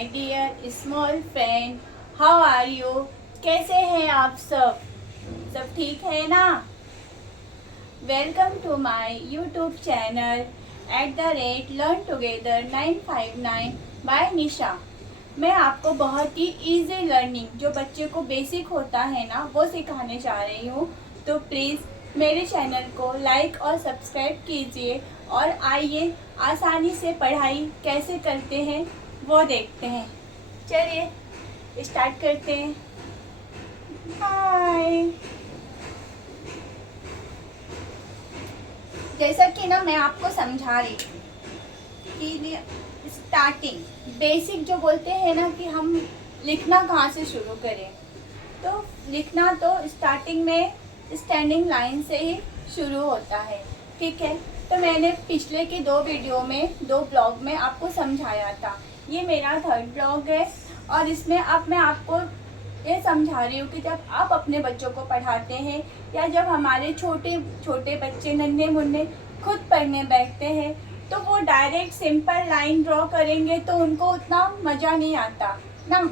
My dear small friend, how are you? कैसे हैं आप सब ठीक है ना? Welcome to my YouTube channel @learn together 959 by Nisha. मैं आपको बहुत ही इजी लर्निंग जो बच्चे को बेसिक होता है ना वो सिखाने जा रही हूँ। तो प्लीज़ मेरे चैनल को लाइक और सब्सक्राइब कीजिए और आइए आसानी से पढ़ाई कैसे करते हैं वो देखते हैं। चलिए स्टार्ट करते हैं। हाय, जैसा कि ना मैं आपको समझा रही कि स्टार्टिंग बेसिक जो बोलते हैं ना कि हम लिखना कहाँ से शुरू करें, तो लिखना तो स्टार्टिंग में स्टैंडिंग लाइन से ही शुरू होता है। ठीक है, तो मैंने पिछले के 2 वीडियो में 2 ब्लॉग में आपको समझाया था। ये मेरा 3rd ब्लॉग है और इसमें अब मैं आपको ये समझा रही हूँ कि जब आप अपने बच्चों को पढ़ाते हैं या जब हमारे छोटे छोटे बच्चे नन्हे मुन्ने खुद पढ़ने बैठते हैं तो वो डायरेक्ट सिंपल लाइन ड्रॉ करेंगे तो उनको उतना मज़ा नहीं आता ना।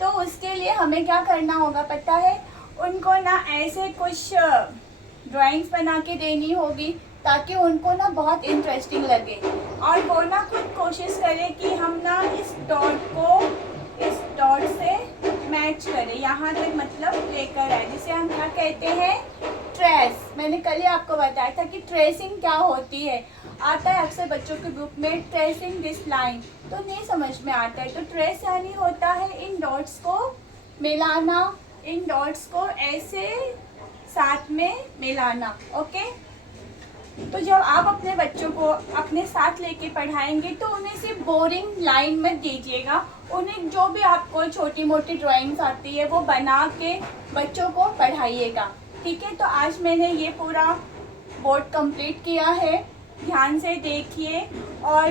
तो उसके लिए हमें क्या करना होगा पता है? उनको ना ऐसे कुछ ड्राइंग्स बना के देनी होगी ताकि उनको ना बहुत इंटरेस्टिंग लगे और वो ना खुद कोशिश करें कि हम ना इस डॉट को इस डॉट से मैच करें, यहाँ तक मतलब लेकर आए, जिसे हम क्या कहते हैं? ट्रेस। मैंने कल ही आपको बताया था कि ट्रेसिंग क्या होती है। आता है अक्सर बच्चों के ग्रुप में ट्रेसिंग दिस लाइन, तो नहीं समझ में आता है। तो ट्रेस यानी होता है इन डॉट्स को मिलाना, इन डॉट्स को ऐसे साथ में मिलाना। ओके, तो जब आप अपने बच्चों को अपने साथ लेके पढ़ाएंगे तो उन्हें सिर्फ बोरिंग लाइन मत दीजिएगा, उन्हें जो भी आपको छोटी मोटी ड्राइंग्स आती है वो बना के बच्चों को पढ़ाइएगा। ठीक है, तो आज मैंने ये पूरा बोर्ड कंप्लीट किया है, ध्यान से देखिए और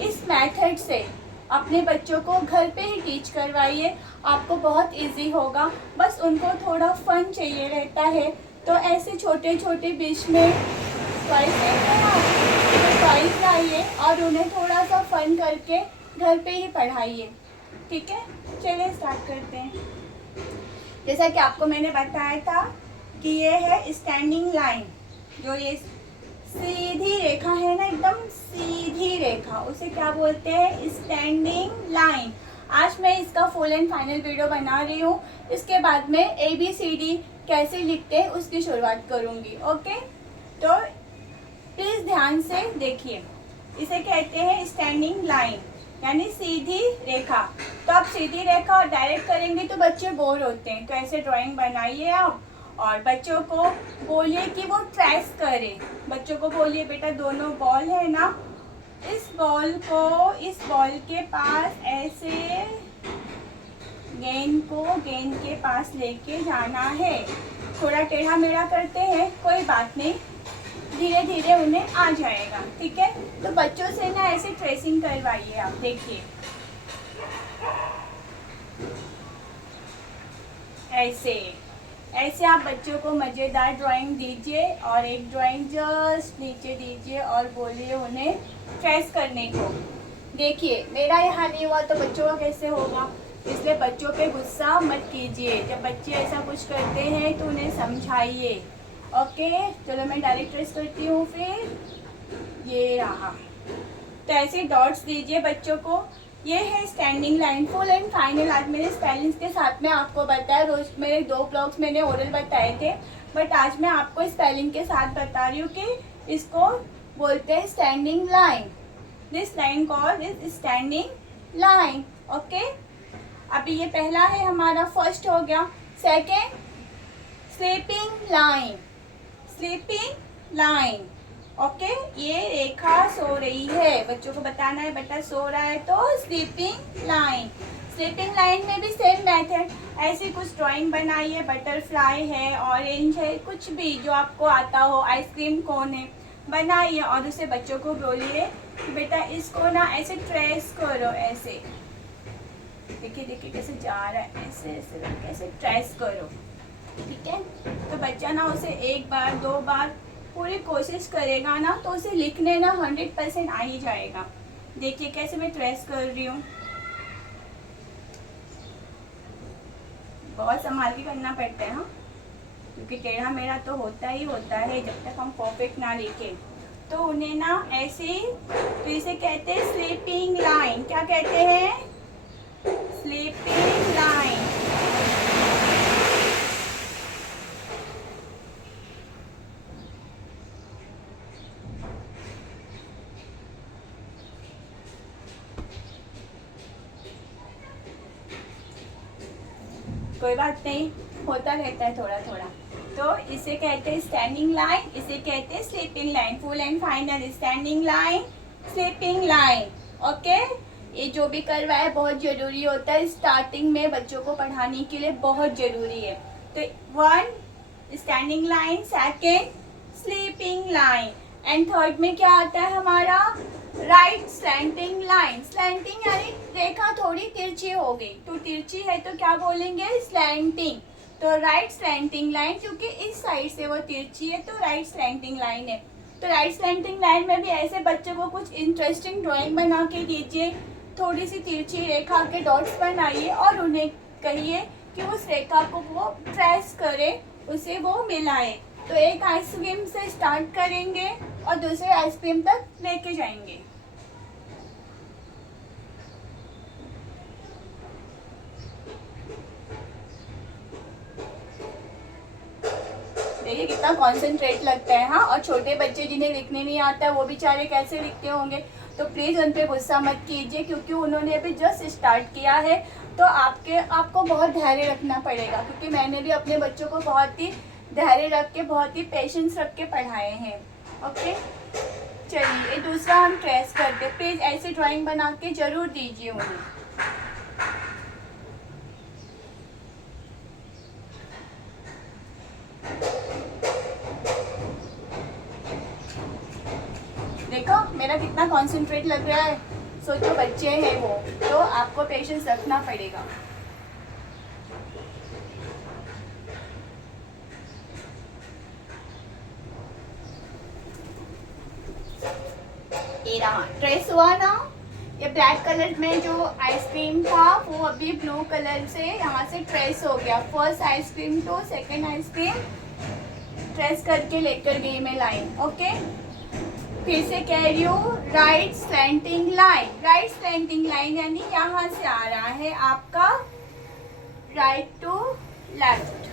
इस मेथड से अपने बच्चों को घर पे ही टीच करवाइए, आपको बहुत इजी होगा। बस उनको थोड़ा फन चाहिए रहता है, तो ऐसे छोटे छोटे बीच में टॉयज लाइए और उन्हें थोड़ा सा फन करके घर पे ही पढ़ाइए। ठीक है, चलिए स्टार्ट करते हैं। जैसा कि आपको मैंने बताया था कि ये है स्टैंडिंग लाइन, जो ये सीधी रेखा है ना, एकदम सीधी रेखा, उसे क्या बोलते हैं? Standing line. आज मैं इसका फुल एंड फाइनल वीडियो बना रही हूँ, इसके बाद में ABCD कैसे लिखते हैं उसकी शुरुआत करूँगी। ओके, तो प्लीज़ ध्यान से देखिए, इसे कहते हैं स्टैंडिंग लाइन यानी सीधी रेखा। तो आप सीधी रेखा और डायरेक्ट करेंगे तो बच्चे बोर होते हैं, तो ऐसे ड्राइंग बनाइए आप और बच्चों को बोलिए कि वो ट्रेस करें। बच्चों को बोलिए बेटा दोनों बॉल है ना, इस बॉल को इस बॉल के पास ऐसे गेंद को गेंद के पास लेके जाना है। थोड़ा टेढ़ा मेढ़ा करते हैं, कोई बात नहीं, धीरे धीरे उन्हें आ जाएगा। ठीक है, तो बच्चों से ना ऐसे ट्रेसिंग करवाइए आप। देखिए ऐसे ऐसे आप बच्चों को मज़ेदार ड्राइंग दीजिए और एक ड्राइंग जस्ट नीचे दीजिए और बोलिए उन्हें ट्रेस करने को। देखिए मेरा यहाँ नहीं हुआ तो बच्चों का कैसे होगा, इसलिए बच्चों पे गुस्सा मत कीजिए। जब बच्चे ऐसा कुछ करते हैं तो उन्हें समझाइए। ओके, चलो मैं डायरेक्ट ट्रेस करती हूँ। फिर ये रहा, तो ऐसे डॉट्स दीजिए बच्चों को। ये है standing line full and final. आज मैंने स्पेलिंग्स के साथ में आपको बताया, रोज मेरे 2 ब्लॉग्स मैंने ओरल बताए थे, बट आज मैं आपको स्पेलिंग के साथ बता रही हूँ कि इसको बोलते हैं standing line. This line called is standing line. Okay, अभी ये पहला है हमारा, फर्स्ट हो गया। Second sleeping line, sleeping line. Okay, ये रेखा सो रही है, बच्चों को बताना है बेटा सो रहा है, तो स्लीपिंग लाइन। स्लीपिंग लाइन में भी सेम मेथड, ऐसी कुछ ड्राइंग बनाइए, बटरफ्लाई है, ऑरेंज है, कुछ भी जो आपको आता हो, आइसक्रीम कोन है, बनाइए और उसे बच्चों को बोलिए कि बेटा इसको ना ऐसे ट्रेस करो। ऐसे देखिए देखिए कैसे जा रहा है, ऐसे ऐसे कैसे ट्रेस करो। ठीक है, तो बच्चा ना उसे 1 बार 2 बार पूरी कोशिश करेगा ना तो उसे लिखने ना 100% आ ही जाएगा। देखिए कैसे मैं ट्रेस कर रही हूँ। बहुत संभाल के करना पड़ता है, हाँ, क्योंकि टेढ़ा मेढ़ा तो होता ही होता है जब तक हम परफेक्ट ना लिखें। तो उन्हें ना ऐसे, तो इसे कहते हैं स्लीपिंग लाइन। क्या कहते हैं? Sleeping line. कोई बात नहीं, होता रहता है थोड़ा थोड़ा। तो इसे कहते हैं स्टैंडिंग लाइन, इसे कहते हैं sleeping line. Full and final standing line, sleeping line. Okay, ये जो भी करवाया है बहुत ज़रूरी होता है, स्टार्टिंग में बच्चों को पढ़ाने के लिए बहुत ज़रूरी है। तो 1 standing line, second sleeping line, and third में क्या आता है हमारा? Right slanting line. स्लैंटिंग यानी रेखा थोड़ी तिरछी हो गई, तो तिरछी है तो क्या बोलेंगे? स्लैंटिंग। तो राइट स्लैंटिंग लाइन, क्योंकि इस साइड से वो तिरछी है तो राइट स्लैंटिंग लाइन है। तो राइट स्लैंटिंग लाइन में भी ऐसे बच्चों को कुछ इंटरेस्टिंग ड्राइंग बना के दीजिए, थोड़ी सी तिरछी रेखा के डॉट्स बनाइए और उन्हें कहिए कि उस रेखा को वो ट्रेस करे, उसे वो मिलाए। तो एक आइसक्रीम से स्टार्ट करेंगे और दूसरे आइसक्रीम तक लेके जाएंगे। देखिए कितना कॉन्सेंट्रेट लगता है, हाँ। और छोटे बच्चे जिन्हें लिखने नहीं आता है वो बेचारे कैसे लिखते होंगे। तो प्लीज़ उन पर गुस्सा मत कीजिए, क्योंकि उन्होंने अभी जस्ट स्टार्ट किया है। तो आपको बहुत धैर्य रखना पड़ेगा, क्योंकि मैंने भी अपने बच्चों को बहुत ही धैर्य रख के, बहुत ही पेशेंस रख के पढ़ाए हैं। ओके, चलिए दूसरा हम ट्रेस करते। प्लीज़ ऐसे ड्राइंग बना के ज़रूर दीजिए उन्हें। देखो मेरा कितना कॉन्सेंट्रेट लग रहा है। सोचो बच्चे हैं वो, तो आपको पेशेंस रखना पड़ेगा। ये रहा ट्रेस हुआ ना। ये ब्लैक कलर में जो आइसक्रीम था वो अभी ब्लू कलर से यहाँ से ट्रेस हो गया। फर्स्ट आइसक्रीम तो सेकंड आइसक्रीम ट्रेस करके लेकर गई मैं लाइन। ओके, फिर से कह रही हूँ, right slanting line. Right slanting line यानी यहाँ से आ रहा है आपका right to left,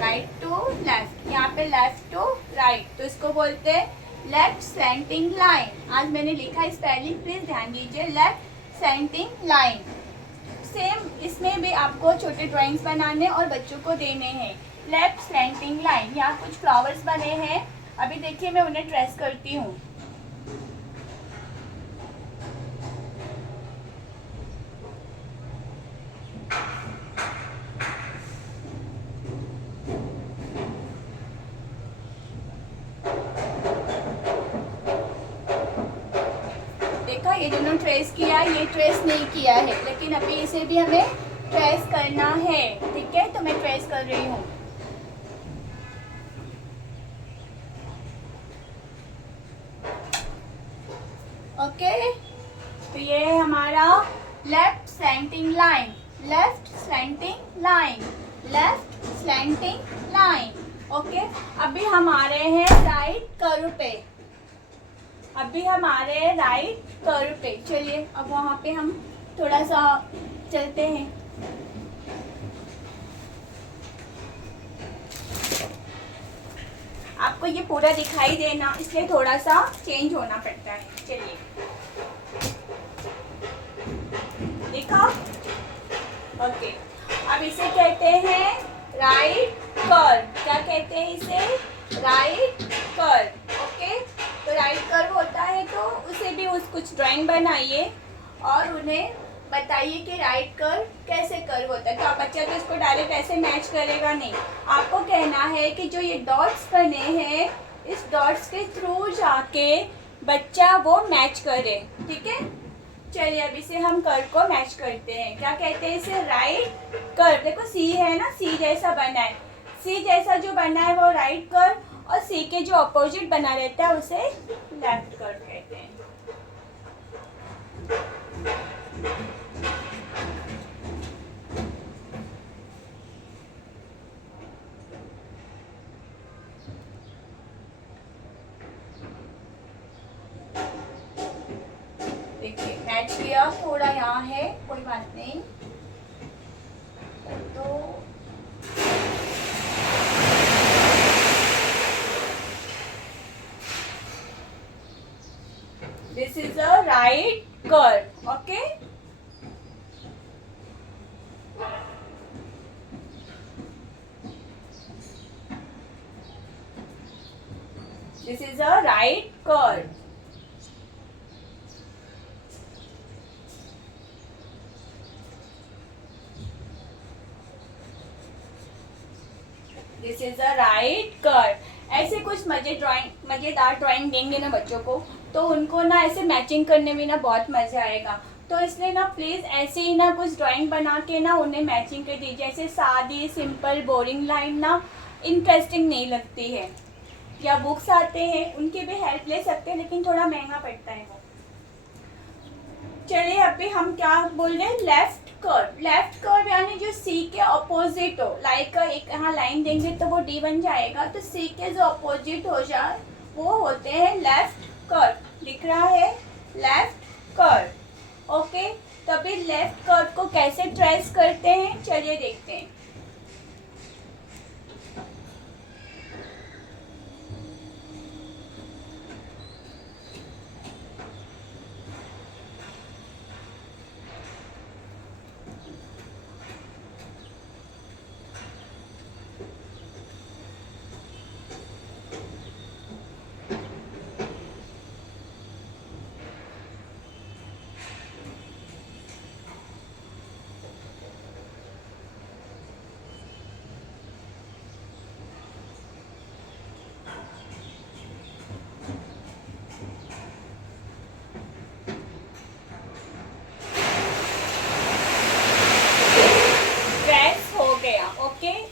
right to left, यहाँ पे लेफ्ट टू राइट, तो इसको बोलते हैं लेफ्ट स्लैंटिंग लाइन। आज मैंने लिखा है स्पेलिंग, प्लीज ध्यान दीजिए, लेफ्ट स्लैंटिंग लाइन। सेम इसमें भी आपको छोटे ड्राइंग्स बनाने और बच्चों को देने हैं। लेफ्ट स्लैंटिंग लाइन, यहाँ कुछ फ्लावर्स बने हैं, अभी देखिए मैं उन्हें ट्रेस करती हूँ। देखा, ये दोनों ट्रेस किया, ये ट्रेस नहीं किया है, लेकिन अभी इसे भी हमें ट्रेस करना है। ठीक है, तो मैं ट्रेस कर रही हूँ। ओके, तो ये है हमारा left slanting line, left slanting line, left slanting line. Okay, अभी हम आ रहे हैं राइट कर्व पे, अभी हम आ रहे हैं राइट कर्व पे। चलिए अब वहाँ पे हम थोड़ा सा चलते हैं। आपको ये पूरा दिखाई देना, इसलिए थोड़ा सा चेंज होना पड़ता है। चलिए, देखा? ओके, अब इसे कहते हैं राइट कर्व। क्या कहते हैं इसे? Right curve. ओके, तो राइट कर्व होता है तो उसे भी कुछ ड्राइंग बनाइए और उन्हें बताइए कि राइट कर्व कैसे कर्व होता है। तो आप बच्चा तो इसको डायरेक्ट ऐसे मैच करेगा नहीं, आपको कहना है कि जो ये डॉट्स बने हैं इस डॉट्स के थ्रू जाके बच्चा वो मैच करे। ठीक है, चलिए अब इसे हम कर्व को मैच करते हैं। क्या कहते हैं इसे? Right curve. देखो सी है ना, सी जैसा बना है, सी जैसा जो बना है वो राइट कर्व, और सी के जो अपोजिट बना रहता है उसे लेफ्ट कर्व कहते हैं। छुआ थोड़ा यहाँ है, कोई बात नहीं। तो this is a right curve, okay? This is a right curve. This is a right curve. ऐसे कुछ मजेदार ड्राइंग देंगे ना बच्चों को, तो उनको ना ऐसे मैचिंग करने में ना बहुत मजा आएगा। तो इसलिए ना प्लीज़ ऐसे ही ना कुछ ड्राइंग बना के ना उन्हें मैचिंग कर दीजिए। ऐसे सादी सिंपल बोरिंग लाइन ना इंटरेस्टिंग नहीं लगती है। या बुक्स आते हैं, उनकी भी हेल्प ले सकते हैं, लेकिन थोड़ा महंगा पड़ता है वो। चलिए अभी हम क्या बोल रहे हैं, लेफ्ट कर्व। लेफ्ट कर्व यानी जो सी के अपोजिट हो, लाइक एक यहाँ लाइन देंगे तो वो डी बन जाएगा, तो सी के जो अपोजिट हो जाए वो होते हैं लेफ्ट कर्व। दिख रहा है, लेफ्ट कर्व, ओके। तभी लेफ्ट कर्व को कैसे ट्रेस करते हैं, चलिए देखते हैं।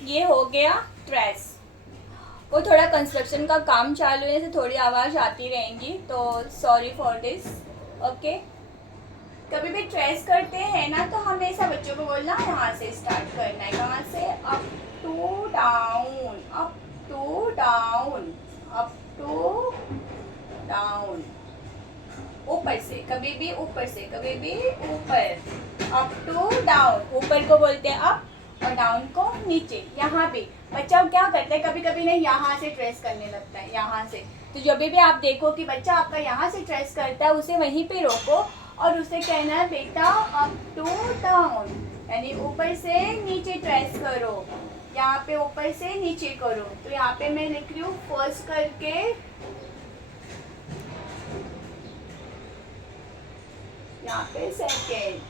ये हो गया ट्रेस। वो थोड़ा कंस्ट्रक्शन का काम चालू है, जैसे थोड़ी आवाज़ आती रहेंगी, तो सॉरी फॉर दिस, ओके। कभी भी ट्रेस करते हैं ना तो हमेशा बच्चों को बोलना यहाँ से स्टार्ट करना है। कहाँ से, up to down, up to down, up to down, ऊपर से, कभी भी ऊपर से, कभी भी ऊपर, अप टू डाउन। ऊपर को बोलते हैं अप और डाउन को नीचे। यहाँ भी बच्चा क्या करता है, कभी कभी ना यहाँ से ट्रेस करने लगता है, यहाँ से। तो जब भी आप देखो कि बच्चा आपका यहाँ से ट्रेस करता है, उसे वहीं पे रोको और उसे कहना है बेटा अप टू डाउन, यानी ऊपर से नीचे ट्रेस करो। यहाँ पे ऊपर से नीचे करो। तो यहाँ पे मैं लिख रही हूँ फर्स्ट करके, यहाँ पे सेकेंड,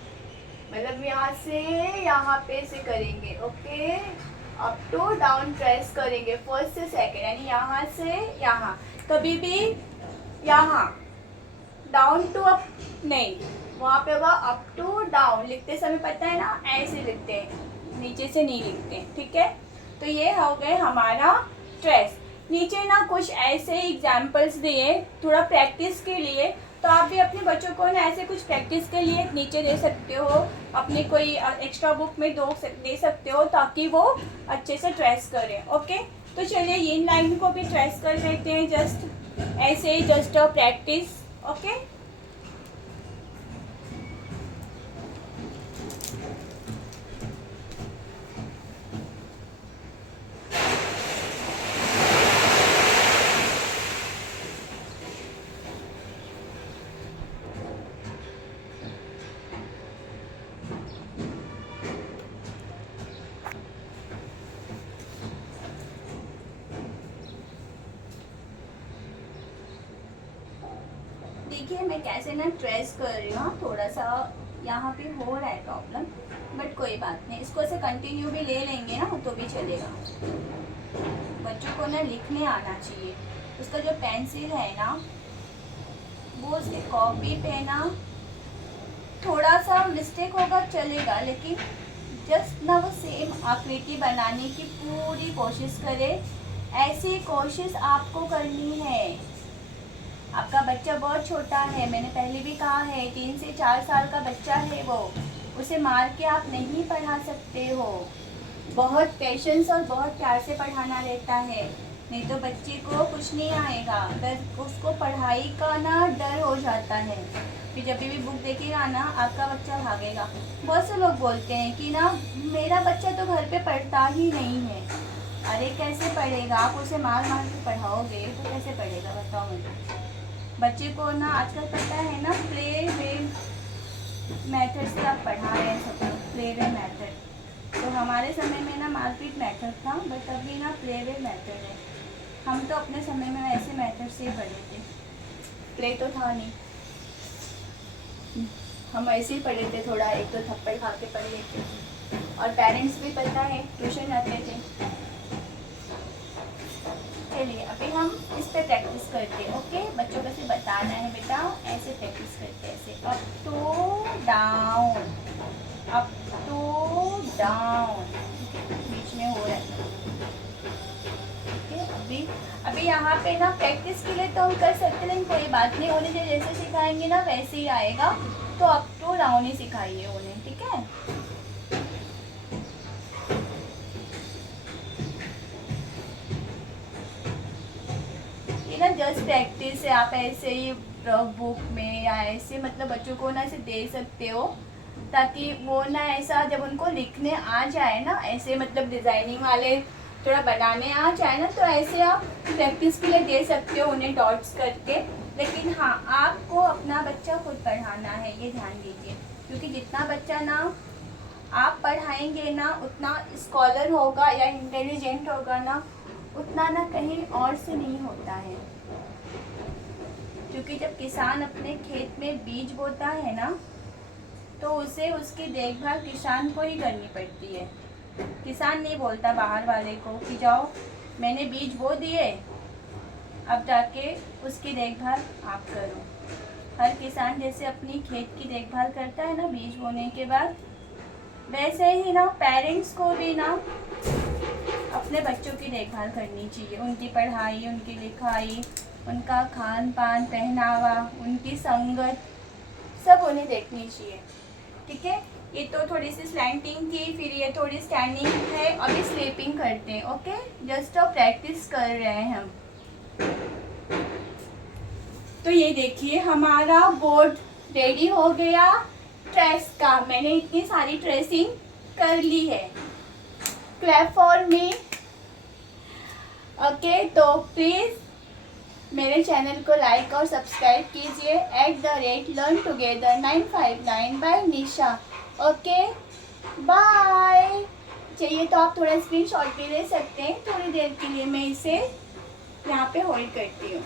मतलब यहाँ से यहाँ पे से करेंगे, okay. Up to down trace करेंगे, फर्स्ट से सेकेंड, यानी यहाँ से यहाँ। कभी भी यहाँ डाउन टू अप नहीं, वहाँ पे होगा अप टू डाउन। लिखते समय पता है ना, ऐसे लिखते हैं, नीचे से नहीं लिखते हैं, ठीक है। तो ये हो गए हमारा ट्रेस। नीचे ना कुछ ऐसे एग्जाम्पल्स दिए थोड़ा प्रैक्टिस के लिए, तो आप भी अपने बच्चों को ना ऐसे कुछ प्रैक्टिस के लिए नीचे दे सकते हो, अपने कोई एक्स्ट्रा बुक में दे सकते हो, ताकि वो अच्छे से ट्रेस करें, ओके। तो चलिए ये लाइन को भी ट्रेस कर लेते हैं, जस्ट ऐसे, जस्ट अ प्रैक्टिस, ओके। देखिए मैं कैसे ना ट्रेस कर रही हूँ, थोड़ा सा यहाँ पे हो रहा है प्रॉब्लम, बट कोई बात नहीं, इसको से कंटिन्यू भी ले लेंगे ना तो भी चलेगा। बच्चों को ना लिखने आना चाहिए। उसका जो पेंसिल है ना, वो उसके कॉपी पे ना थोड़ा सा मिस्टेक होगा चलेगा, लेकिन जस्ट ना वो सेम आकृति बनाने की पूरी कोशिश करे। ऐसी कोशिश आपको करनी है। आपका बच्चा बहुत छोटा है, मैंने पहले भी कहा है, 3 से 4 साल का बच्चा है वो, उसे मार के आप नहीं पढ़ा सकते हो। बहुत पेशेंस और बहुत प्यार से पढ़ाना रहता है। नहीं तो बच्चे को कुछ नहीं आएगा। अगर उसको पढ़ाई का ना डर हो जाता है, फिर जब भी बुक देखेगा ना आपका बच्चा भागेगा। बहुत से लोग बोलते हैं कि ना मेरा बच्चा तो घर पे पढ़ता ही नहीं है। अरे कैसे पढ़ेगा? आप उसे मार मार के पढ़ाओगे तो कैसे पढ़ेगा बताओ मुझे। बच्चे को ना आजकल पता है ना प्ले वे मेथड से आप पढ़ा रहे हैं सब लोग, प्ले वे मेथड। तो हमारे समय में ना मारपीट मेथड था, बट अभी ना प्ले वे मेथड है। हम तो अपने समय में ऐसे मेथड से ही पढ़े थे, प्ले तो था नहीं, हम ऐसे ही पढ़े थे। थोड़ा एक दो थप्पड़ खा के पढ़ लेते थे, और पेरेंट्स भी पता है ट्यूशन जाते थे। चलिए अभी हम इस पे प्रैक्टिस करते हैं। ओके, बच्चों को से बताना है बेटा, ऐसे प्रैक्टिस करते हैं, ऐसे up to down, up to down, बीच में हो रहा है। ओके, अभी यहाँ पे ना प्रैक्टिस के लिए तो हम कर सकते हैं, लेकिन कोई बात नहीं, उन्हें जैसे सिखाएंगे ना वैसे ही आएगा। तो अप टू डाउन ही सिखाइए उन्हें, ठीक है। ना जस्ट प्रैक्टिस है, आप ऐसे ही बुक में या ऐसे मतलब बच्चों को ना ऐसे दे सकते हो, ताकि वो ना ऐसा जब उनको लिखने आ जाए ना, ऐसे मतलब डिज़ाइनिंग वाले थोड़ा बनाने आ जाए ना, तो ऐसे आप प्रैक्टिस के लिए दे सकते हो उन्हें डॉट्स करके। लेकिन हाँ, आपको अपना बच्चा खुद पढ़ाना है, ये ध्यान दीजिए, क्योंकि जितना बच्चा ना आप पढ़ाएंगे ना उतना स्कॉलर होगा या इंटेलिजेंट होगा ना, उतना ना कहीं और से नहीं होता है। क्योंकि जब किसान अपने खेत में बीज बोता है ना, तो उसे उसकी देखभाल किसान को ही करनी पड़ती है। किसान नहीं बोलता बाहर वाले को कि जाओ मैंने बीज बो दिए, अब जाके उसकी देखभाल आप करो। हर किसान जैसे अपनी खेत की देखभाल करता है ना बीज बोने के बाद, वैसे ही ना पेरेंट्स को भी ना अपने बच्चों की देखभाल करनी चाहिए। उनकी पढ़ाई, उनकी लिखाई, उनका खान पान, पहनावा, उनकी संगत, सब उन्हें देखनी चाहिए, ठीक है। ये तो थोड़ी सी स्लैंटिंग थी, फिर ये थोड़ी स्टैंडिंग है, अभी स्लीपिंग करते हैं। ओके, जस्ट प्रैक्टिस कर रहे हैं हम। तो ये देखिए हमारा बोर्ड रेडी हो गया ट्रेस का। मैंने इतनी सारी ट्रेसिंग कर ली है। Clap for me. ओके, तो प्लीज़ मेरे चैनल को लाइक और सब्सक्राइब कीजिए @LearnTogether 959 by Nisha. Okay, bye. चाहिए तो आप थोड़ा स्क्रीनशॉट भी ले सकते हैं। थोड़ी देर के लिए मैं इसे यहाँ पे होल्ड करती हूँ।